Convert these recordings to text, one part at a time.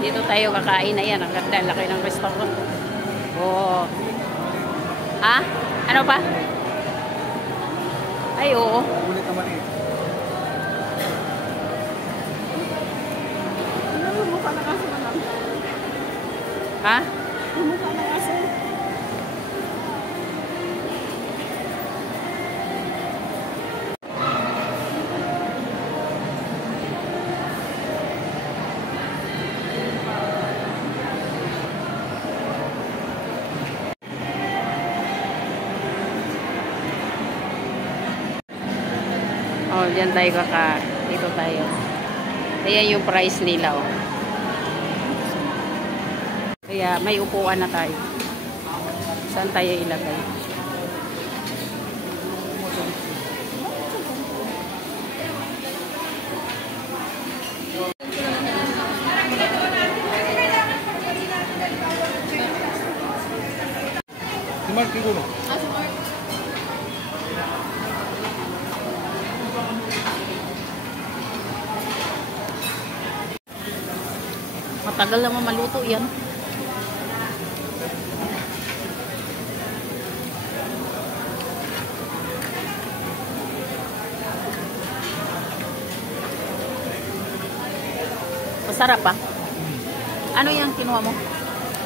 Dito tayo kakain na yan. Ang ganda, laki ng restaurant. Oh. Ha? Ano pa? Ay, oo. Ulit naman eh. Mukha na kasi man lang. Ha? Mukha na kasi. Oh, diyan tayo dito tayo. Ayan yung price nila, oh. Kaya may upuan na tayo. Saan tayo ilagay? Si Mark, ikaw mo? Matagal naman maluto yan. Masarap pa. Ano yung kinuha mo?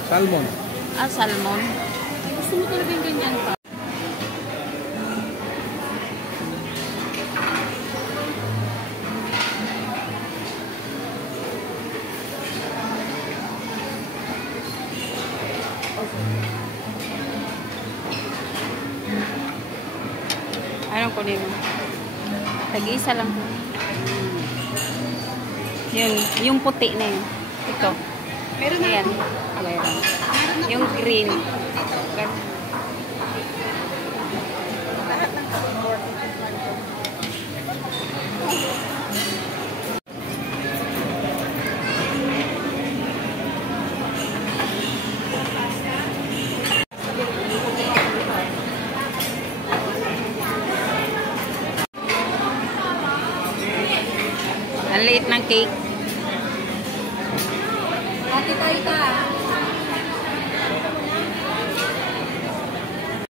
Salmon. Ah, salmon. Gusto mo talaga yung ganyan pa. Anong kunin mo? Tag-isa lang po. Yun, yung puti na yun. Ito. Meron na yan. Meron. Yung green. Lahat ng ang liit ng cake. Ate tayo ka.